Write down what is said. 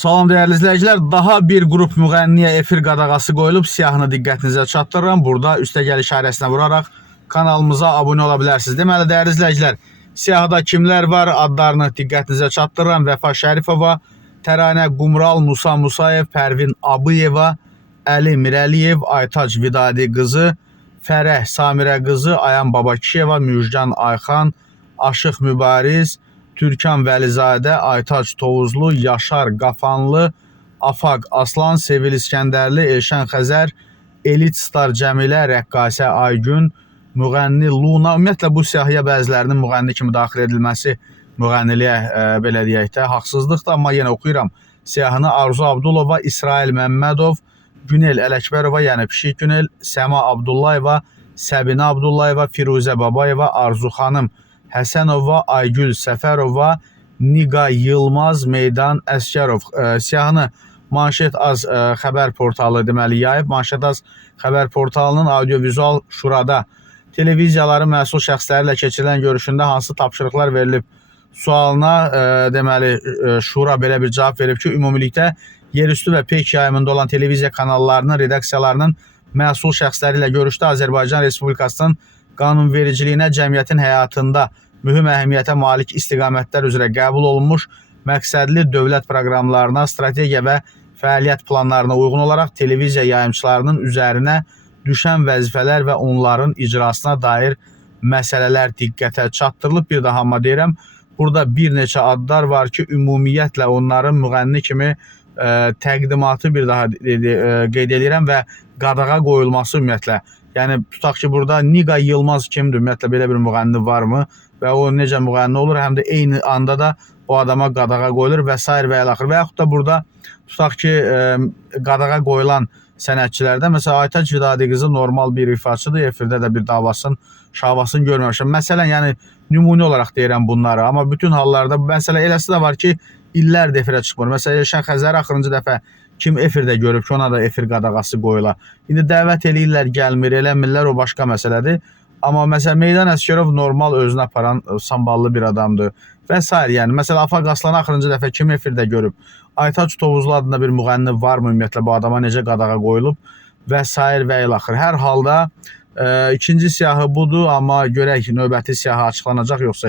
Salam dəyərli izləyicilər, daha bir qrup müğənniyə efir qadağası qoyulub, siyahını diqqətinizə çatdırıram. Burada üstəgəl işarəsinə vuraraq kanalımıza abunə ola bilərsiniz. Deməli, dəyərli izləyicilər, siyahıda kimlər var, adlarını diqqətinizə çatdırıram. Vəfa Şərifova, Təranə Qumral, Musa Musayev, Pərvin Abıyeva, Əli Mirəliyev, Aytac Vidadi qızı, Fərəh Samirə qızı, Ayan Babakişeva, Müjgan Ayxan, Aşıq Mübariz, Türkan Vəlizadə, Aytac Tovuzlu, Yaşar Qafanlı, Afaq Aslan, Sevil İskəndərli, Elşən Xəzər, Elit Star Cəmilə, Rəqqasə Aygün, müğənni Luna. Ümumiyyətlə bu siyahıya bəzilərinin müğənni kimi daxil edilməsi müğənniliyə belə deyək də haqsızlıqdır, amma yenə oxuyuram. Siyahını Arzu Abdulova, İsrail Məmmədov, Günel Ələkbərova, yəni Pişik Günel, Səma Abdullayeva, Səbinə Abdullayeva, Firuzə Babayeva, Arzu Xanım Həsənova, Aygül Səfərova, Niqa Yılmaz, Meydan Əskərov. Siyahını Manşet Az xəbər portalı deməli yayıb. Manşet Az xəbər portalının audio-vizual şurada televiziyaların məsul şəxsləri ilə keçirilən görüşündə hansı tapşırıqlar verilib sualına deməli şura belə bir cavab verib ki, ümumilikdə yerüstü və peyk yayımında olan televiziya kanallarının redaksiyalarının məsul şəxsləri ilə görüşdə Azərbaycan Respublikasının qanunvericiliyinə, cəmiyyətin həyatında mühüm əhəmiyyətə malik istiqamətlər üzrə qəbul olunmuş məqsədli dövlət proqramlarına, strategiya və fəaliyyət planlarına uyğun olaraq televiziya yayımçılarının üzərinə düşən vəzifələr və onların icrasına dair məsələlər diqqətə çatdırılıb. Bir daha amma deyirəm, burada bir neçə adlar var ki, ümumiyyətlə onların müğənni kimi təqdimatı bir daha qeyd edirəm və qadağa qoyulması ümumiyyətlə. Yəni tutaq ki, burada Niqa Yılmaz kimdir? Ümumiyyətlə belə bir müğənni varmı? Və o necə müğənni olur? Həm də eyni anda da o adama qadağa qoyulur və s. və ilaxır. Və yaxud da burada tutaq ki, qadağa qoyulan sənətçilərdə məsələn Aytac Vidadi qızı normal bir ifaçıdır. Efirdə də bir şavasını görməmişəm. Məsələn, yəni nümunə olaraq deyirəm bunları. Amma bütün hallarda məsələ eləsi də var ki, illərdir efirə çıxmır. Məsələn, Elşən Xəzəri axırıncı dəfə kim efirdə görüb ki, ona da efir qadağası qoyula. İndi dəvət eləyirlər, gəlmir, eləmirlər, o başqa məsələdir. Amma məsələn, Meydan Əskərov normal özünə aparan, samballı bir adamdır və s. Yəni, məsələn, Afaq Aslanı axırıncı dəfə kim efirdə görüb? Aytac Tovuzlu adında bir müğənni varmı ümumiyyətlə, bu adama necə qadağa qoyulub və s. və ilaxır. Hər halda ikinci siyahı budur, amma görək növbəti siyahı açıqlanacaq yoxsa yox.